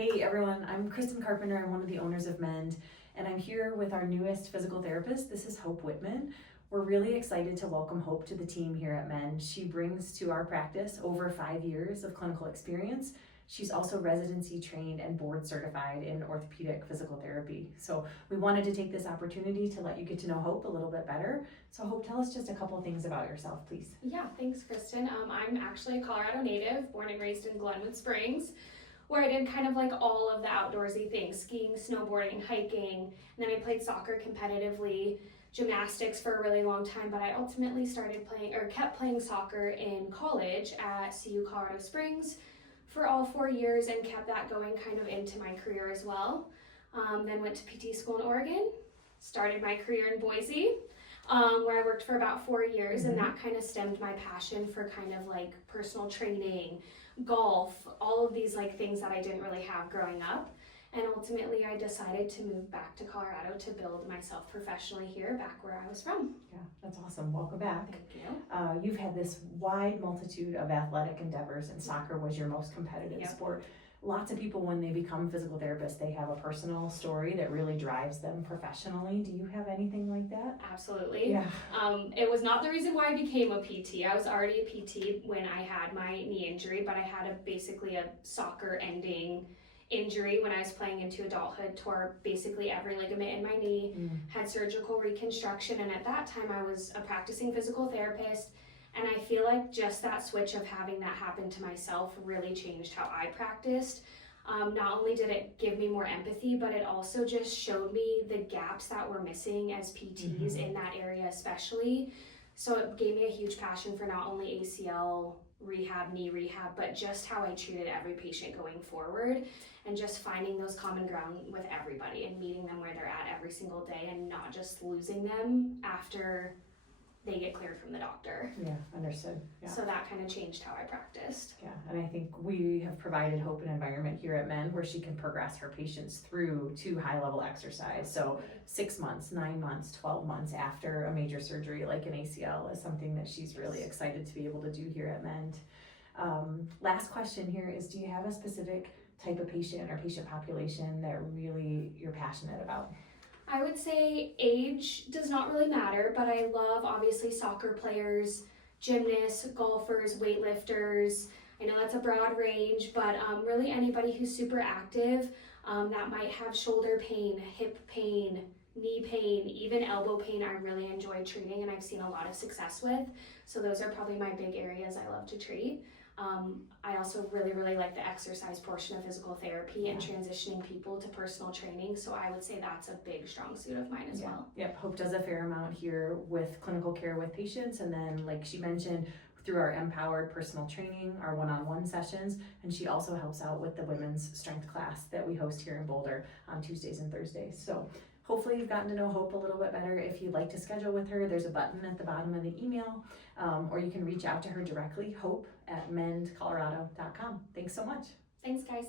Hey everyone, I'm Kristen Carpenter. I'm one of the owners of Mend, and I'm here with our newest physical therapist. This is Hope Whitman. We're really excited to welcome Hope to the team here at Mend. She brings to our practice over 5 years of clinical experience. She's also residency trained and board certified in orthopedic physical therapy. So we wanted to take this opportunity to let you get to know Hope a little bit better. So Hope, tell us just a couple things about yourself, please. Yeah, thanks, Kristen. I'm actually a Colorado native, born and raised in Glenwood Springs, where I did kind of like all of the outdoorsy things, skiing, snowboarding, hiking, and then I played soccer competitively, gymnastics for a really long time, but I ultimately kept playing soccer in college at CU Colorado Springs for all 4 years and kept that going kind of into my career as well. Then went to PT school in Oregon, started my career in Boise, where I worked for about 4 years, and that kind of stemmed my passion for kind of like personal training, golf, all of these like things that I didn't really have growing up. And ultimately I decided to move back to Colorado to build myself professionally here, back where I was from. Yeah, that's awesome. Welcome back. Thank you. You've had this wide multitude of athletic endeavors, and soccer was your most competitive sport. Lots of people, when they become physical therapists, they have a personal story that really drives them professionally. Do you have anything like that? Absolutely. Yeah. It was not the reason why I became a PT. I was already a PT when I had my knee injury, but I had basically a soccer ending injury when I was playing into adulthood, tore basically every ligament in my knee, had surgical reconstruction, and at that time I was a practicing physical therapist. And I feel like just that switch of having that happen to myself really changed how I practiced. Not only did it give me more empathy, but it also just showed me the gaps that we're missing as PTs in that area especially. So it gave me a huge passion for not only ACL rehab, knee rehab, but just how I treated every patient going forward, and just finding those common ground with everybody and meeting them where they're at every single day and not just losing them after they get cleared from the doctor. Yeah, understood. Yeah. So that kind of changed how I practiced. Yeah, and I think we have provided Hope an environment here at Mend where she can progress her patients through to high-level exercise. So 6 months, 9 months, 12 months after a major surgery like an ACL is something that she's really excited to be able to do here at Mend. Last question here is, do you have a specific type of patient or patient population that really you're passionate about? I would say age does not really matter, but I love obviously soccer players, gymnasts, golfers, weightlifters. I know that's a broad range, but really anybody who's super active that might have shoulder pain, hip pain, knee pain, even elbow pain, I really enjoy treating and I've seen a lot of success with. So those are probably my big areas I love to treat. I also really like the exercise portion of physical therapy and transitioning people to personal training. So I would say that's a big strong suit of mine as well. Yep, Hope does a fair amount here with clinical care with patients. And then like she mentioned, through our empowered personal training, our one-on-one sessions, and she also helps out with the women's strength class that we host here in Boulder on Tuesdays and Thursdays. So hopefully you've gotten to know Hope a little bit better. If you'd like to schedule with her, there's a button at the bottom of the email, or you can reach out to her directly, hope@mendcolorado.com. Thanks so much. Thanks, guys.